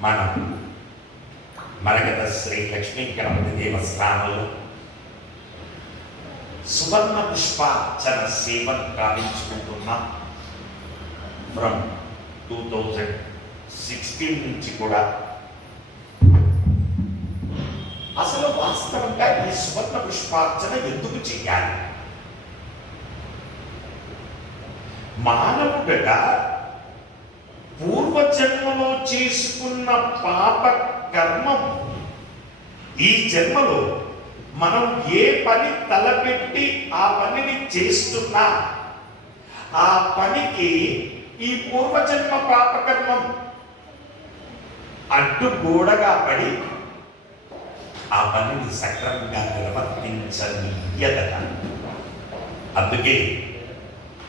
మనం మరగత శ్రీ లక్ష్మీ గణపతి దేవస్థానంలో సువర్ణ పుష్పార్చన సేవను ప్రారంభించుకుంటున్నాం ఫ్రమ్ టూ థౌజండ్ సిక్స్టీన్ నుంచి కూడా అసలు వాస్తవంగా ఈ సువర్ణ పుష్పార్చన ఎందుకు చేయాలి? మానవుడిగా పూర్వజన్మలో చేసుకున్న పాప కర్మం ఈ జన్మలో మనం ఏ పని తలపెట్టి ఆ పనిని చేస్తున్నా ఆ పనికి ఈ పూర్వజన్మ పాపకర్మం అడ్డుగోడగా పడి ఆ పనిని సక్రమంగా నిర్వర్తించనీయదట. అందుకే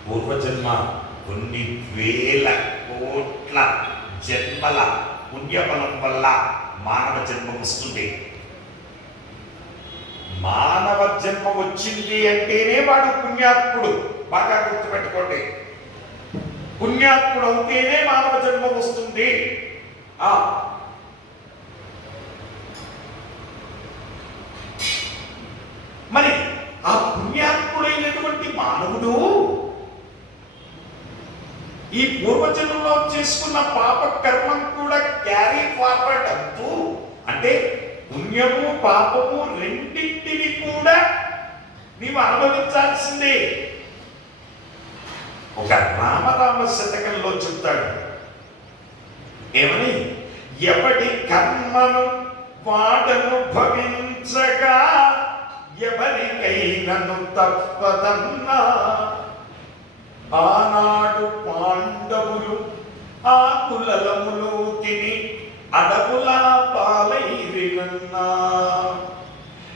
పూర్వజన్మ కొన్ని వేల కోట్ల జన్మల పుణ్యబలం వల్ల మానవ జన్మ వస్తుంది. మానవ జన్మ వచ్చింది అంటేనే వాడు పుణ్యాత్ముడు. బాగా గుర్తుపెట్టుకోండి. పుణ్యాత్ముడు అవుతేనే మానవ జన్మ వస్తుంది. ఆ. మరి ఆ పుణ్యాత్ముడైనటువంటి మానవుడు ఈ పూర్వజన్మలో చేసుకున్న పాప కర్మం కూడా క్యారీ ఫార్వర్డ్ అవుతూ అంటే పుణ్యము పాపము రెండింటిని కూడా నీవు అనుభవించాల్సిందే. ఒక రామరామ శతకంలో చెప్తాడు ఏమని? ఎవడి కర్మను వాడను భవించగా ఎవరికైనను తప్పదన్నా? ఆనాడు పాండవులు ఆకులలములు తిని అడవుల పాలైరినన్నా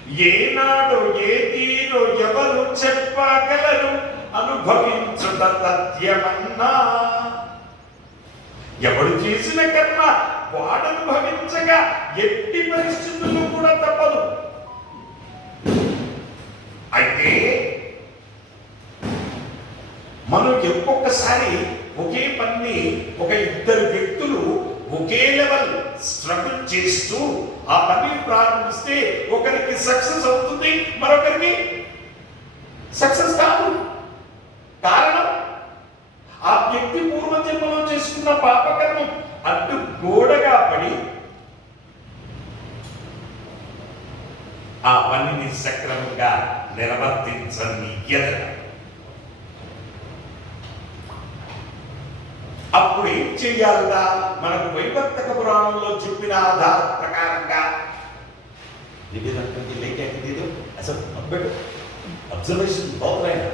ఏనాడు ఏ తీరో ఎవరు చెప్పగలరు? అనుభవించుట తథ్యమన్నా. ఎవడు చేసిన కర్మ వాడనుభవించగా ఎట్టి పరిస్థితులు కూడా తప్పదు. అయితే మనం ఒక్కొక్కసారి ఒకే పని ఒక ఇద్దరు వ్యక్తులు ఒకే లెవెల్ స్ట్రగుల్ చేస్తూ ఆ పనిని ప్రారంభిస్తే ఒకరికి సక్సెస్ అవుతుంది మరొకరికి సక్సెస్ కాదు. కారణం ఆ వ్యక్తి పూర్వజన్మలో చేసుకున్న పాపకర్మం అడ్డు గోడగా పడి ఆ పనిని సక్రమంగా నిర్వర్తించని ఎదట అప్పుడు ఏం చెయ్యాలట? మనకు వైవర్తక పురాణంలో చెప్పిన ఆధార ప్రకారంగా. ఇది నాకు అసలు అబ్జర్వేషన్ బాగులైన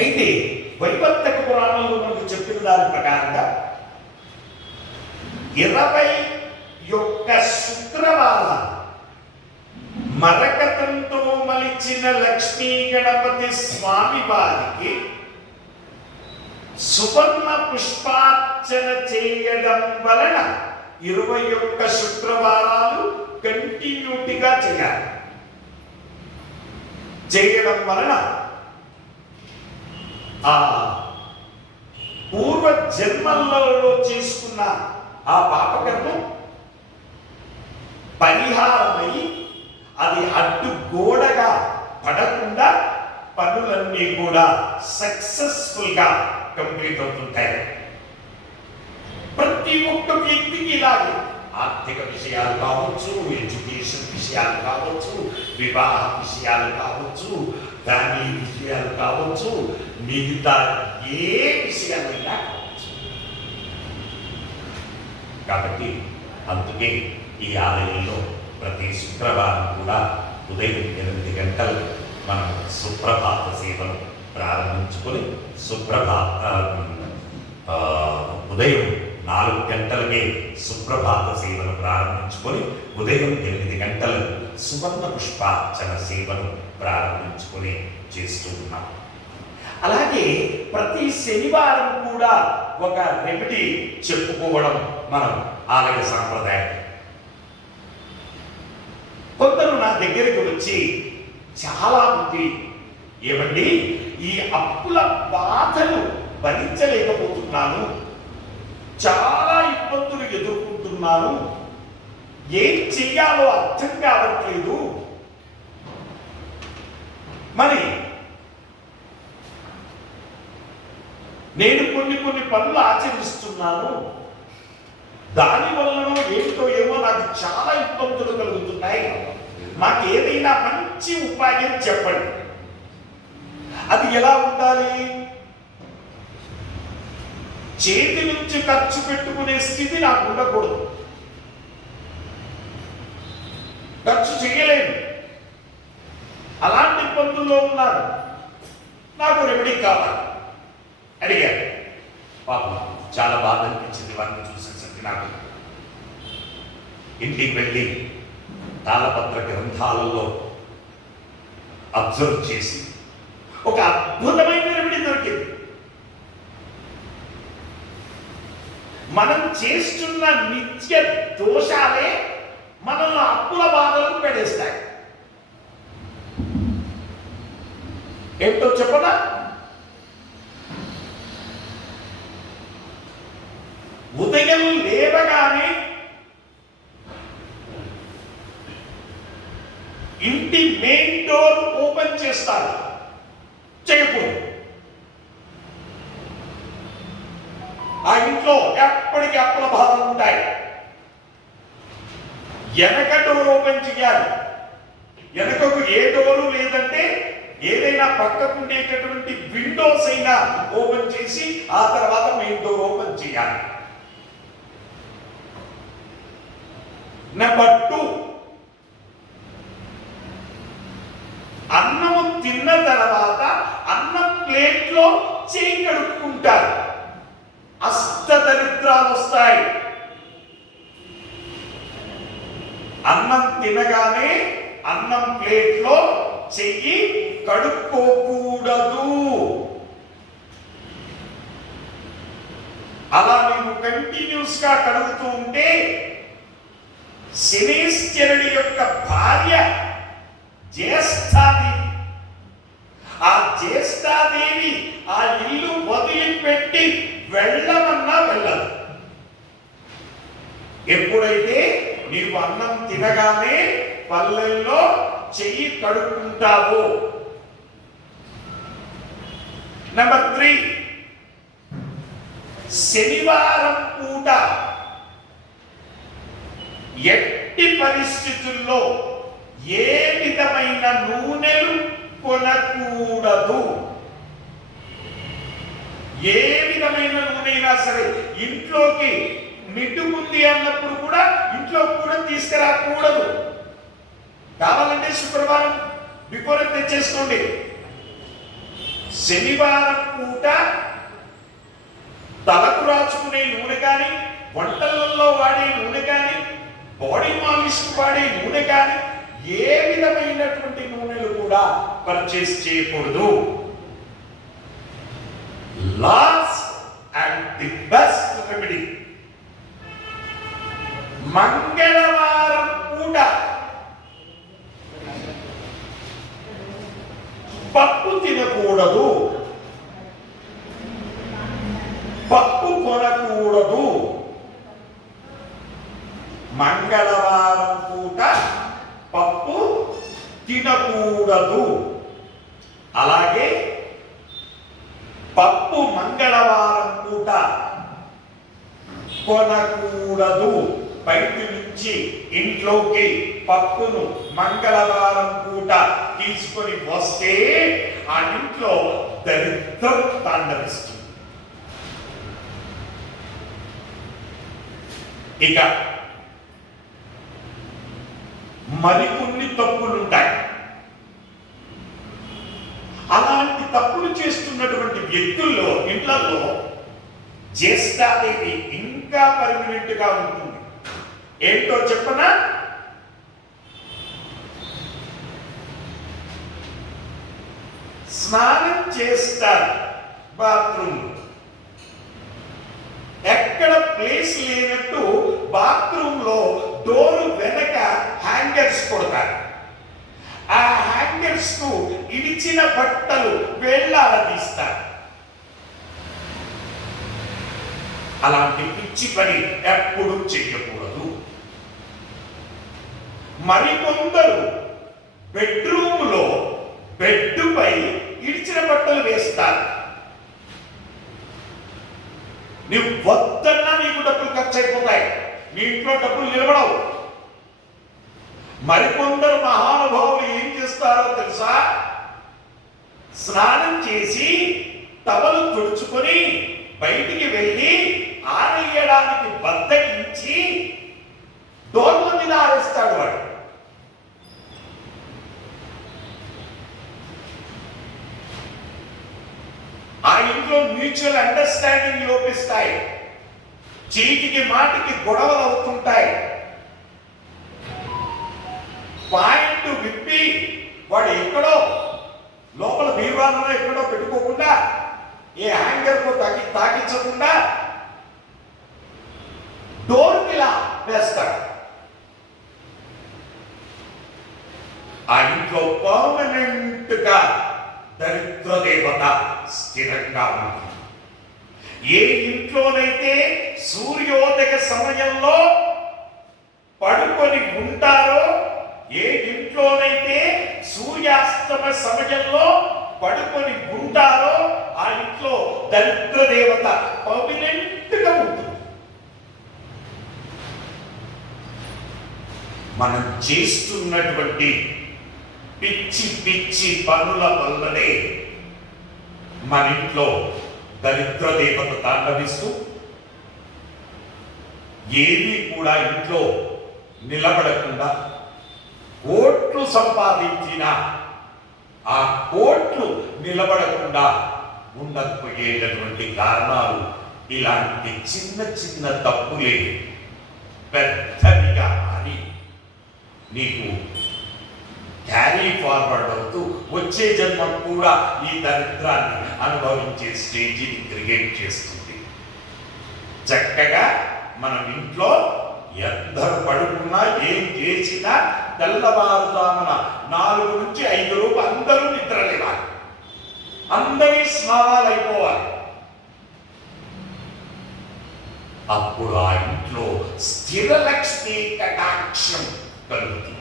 అయితే వైవర్తక పురాణంలో మనకు చెప్పిన దాని ప్రకారంగా ఇరవై యొక్క శుక్రవారం మరకతంతో మలిచిన లక్ష్మీ గణపతి స్వామి వారికి సువర్ణ పుష్పార్చన చేయడం వలన ఇరవై ఒక్క శుక్రవారాలు కంటిన్యూటీగా చేయాలి. చేయడం వలన ఆ పూర్వ జన్మలలో చేసుకున్న ఆ పాపకర్మం పరిహారమై అది అడ్డు గోడగా పడకుండా పనులన్నీ కూడా సక్సెస్ఫుల్గా కంప్లీట్ అవుతుంటాయి. ప్రతి ఒక్క వ్యక్తికి ఇలాగే ఆర్థిక విషయాలు కావచ్చు ఎడ్యుకేషన్ విషయాలు కావచ్చు వివాహ విషయాలు కావచ్చు ఫ్యామిలీ విషయాలు కావచ్చు మిగతా ఏ విషయాలైనా కావచ్చు కాబట్టి అందుకే ఈ ఆలయంలో ప్రతి శుక్రవారం కూడా ఉదయం ఎనిమిది గంటలకు మనం సుప్రభాత సేవను ప్రారంభించుకొని సుప్రభాత ఉదయం నాలుగు గంటలకే సుప్రభాత సేవను ప్రారంభించుకొని ఉదయం ఎనిమిది గంటలకు సువర్ణ పుష్పార్చన సేవను ప్రారంభించుకొని చేస్తూ ఉన్నాం. అలాగే ప్రతి శనివారం కూడా ఒక రెమెడీ చెప్పుకోవడం మనం ఆలయ సాంప్రదాయం. కొందరు నా దగ్గరికి వచ్చి చాలా మంది ఏమండి? ఈ అప్పుల బాధను భరించలేకపోతున్నాను. చాలా ఇబ్బందులు ఎదుర్కొంటున్నాను. ఏం చెయ్యాలో అర్థం కావట్లేదు. మరి నేను కొన్ని కొన్ని పనులు ఆచరిస్తున్నాను. దాని వలన ఏమిటో ఏమో నాకు చాలా ఇబ్బందులు కలుగుతున్నాయి. నాకు ఏదైనా మంచి ఉపాయం చెప్పండి. అది ఎలా ఉండాలి? చేతి నుంచి ఖర్చు పెట్టుకునే స్థితి నాకు ఉండకూడదు. ఖర్చు చేయలేను. అలాంటి ఇబ్బందుల్లో ఉన్నారు. నాకు రెమెడీ కావాలి. అడిగారు. పాపం చాలా బాధ అనిపించింది వారిని చూసి. నాకు ఇంటికి వెళ్ళి తాళపత్ర గ్రంథాలలో అబ్జర్వ్ చేసి ఒక అద్భుతమైన రెమెడీ దొరికింది. మనం చేస్తున్న నిత్య దోషాలే మనల్ని అప్పుల బాధలకు పెడేస్తాయి. ఏంటో చెప్పనా? ఉదయం ఇంటి మెయిన్ డోర్ ఓపెన్ చేస్తారు. చేయకూడదు. ఆ ఇంట్లో ఎప్పటికీ అప్పుల బాధలు ఉంటాయి. వెనక డోర్ ఓపెన్ చేయాలి. వెనకకు ఏ డోరు లేదంటే ఏదైనా పక్కకు ఉండేటటువంటి విండోస్ అయినా ఓపెన్ చేసి ఆ తర్వాత మెయిన్ డోర్ ఓపెన్ చేయాలి. నెంబర్ టూ అన్నము తిన్న తర్వాత అన్నం ప్లేట్లో చేయి కడుక్కుంటారు. అష్టదరిద్రాలు వస్తాయి అన్నం తినగానే అన్నం ప్లేట్లో చెయ్యి కడుక్కోకూడదు. అలా నీవు కంటిన్యూస్గా కడుగుతూ ఉంటే శనీశ్వరుడి యొక్క భార్య జ్యేష్ఠాదేవి. ఆ జ్యేష్ఠాదేవి ఆ ఇల్లు వదిలిపెట్టి వెళ్ళమన్నా వెళ్ళదు. ఎప్పుడైతే నీవు అన్నం తినగానే పల్లెల్లో చెయ్యి కడుక్కుంటావు నెంబర్ త్రీ శనివారం పూట ఎట్టి పరిస్థితుల్లో ఏ విధమైన నూనెలు కొనకూడదు? ఏ విధమైన నూనె అయినా సరే ఇంట్లోకి నిట్టుకుంది అన్నప్పుడు కూడా ఇంట్లో కూడా తీసుకురాకూడదు. కావాలంటే శుక్రవారం బిఫోర్ తెచ్చేసుకోండి. శనివారం పూట తలకు రాచుకునే నూనె కానీ వంటలలో వాడే నూనె కానీ బాడీ మాలిష్ వాడే నూనె కానీ ఏ విధమైనటువంటి నూనెలు కూడా పర్చేస్ చేయకూడదు. Last and the best remedy మంగళవారం పూట పప్పు తినకూడదు. పప్పు కొనకూడదు. మంగళవారం తినకూడదు. అలాగే పప్పు మంగళవారం పూట కొనకూడదు. బయట నుంచి ఇంట్లోకి పప్పును మంగళవారం పూట తీసుకొని వస్తే ఆ ఇంట్లో దరిద్రం తాండవిస్తుంది. ఇక మరికొన్ని తప్పులుంటాయి. అలాంటి తప్పులు చేస్తున్నటువంటి వ్యక్తుల్లో ఇంట్లలో జ్యేష్ఠాదేవి ఇంకా పర్మనెంట్గా ఉంటుంది. ఏంటో చెప్పనా? స్నానం చేస్తారు బాత్రూమ్. ఎక్కడ ప్లేస్ లేనట్టు బాత్రూమ్లో డోర్ వెనక హ్యాంగర్స్ కొడతారు. ఆ హ్యాంగర్స్కు ఇడిచిన బట్టలు వేళ్ళాడదీస్తారు అలాంటి పిచ్చి పని ఎప్పుడు చెయ్యకూడదు. మరికొందరు బెడ్రూములో బెడ్పై ఇడిచిన బట్టలు వేస్తారు. నీవు వద్దన్నా నీకు డబ్బులు ఖర్చు అయిపోతాయి. నీ ఇంట్లో డబ్బులు నిలబడవు. మరికొందరు మహానుభావులు ఏం చేస్తారో తెలుసా? స్నానం చేసి తవలు తుడుచుకొని బయటికి వెళ్ళి ఆరేయడానికి బద్దగించి డోర్ల మీద ఆరేస్తాడు వాడు. ఆ ఇంట్లో మ్యూచువల్ అండర్స్టాండింగ్ లోపిస్తాయి. చీటికి మాటికి గొడవలు అవుతుంటాయి. వాడు ఎక్కడో లోపల బీరువాలలో ఎక్కడో పెట్టుకోకుండా ఏ హ్యాంగర్కు తాకి తాకించకుండా డోర్ ఇలా వేస్తాడు. ఆ ఇంట్లో పర్మనెంట్గా దరిద్ర దేవత స్థిరంగా ఉంటుంది. ఏ ఇంట్లోనైతే సూర్యోదయ సమయంలో పడుకొని ఉంటారో ఏ ఇంట్లోనైతే సూర్యాస్తమ సమయంలో పడుకొని ఉంటారో ఆ ఇంట్లో దరిద్ర దేవత పర్మినెంట్గా ఉంటుంది. మనం చేస్తున్నటువంటి పిచ్చి పిచ్చి పనుల వల్లనే మన ఇంట్లో దరిద్ర దేవత తాండవిస్తూ ఏమీ కూడా ఇంట్లో నిలబడకుండా కోట్లు సంపాదించిన ఆ కోట్లు నిలబడకుండా ఉండకపోయేటటువంటి కారణాలు ఇలాంటి చిన్న చిన్న తప్పులే. పెద్దదిగా అని నీకు క్యారీ ఫార్వర్డ్ అవుతూ వచ్చే జన్మ కూడా ఈ దరిద్రాన్ని అనుభవించే స్టేజిని క్రియేట్ చేస్తుంది. చక్కగా మనం ఇంట్లో ఎందరు పడుకున్నా ఏం చేసినా తెల్లవారుజామున నాలుగు నుంచి ఐదు లోపు అందరూ నిద్ర లేవాలి అందరి స్నానాలు అయిపోవాలి అప్పుడు ఆ ఇంట్లో స్థిర లక్ష్మి కటాక్షం కలుగుతుంది.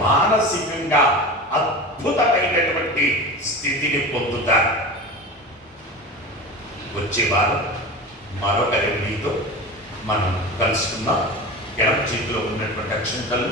మానసికంగా అద్భుతమైనటువంటి స్థితిని పొందుతారు. వచ్చే వారం మరొక రెమెడీతో మనం కలుసుకుందాం. ఎడం చేతిలో ఉన్నటువంటి అక్షంతలు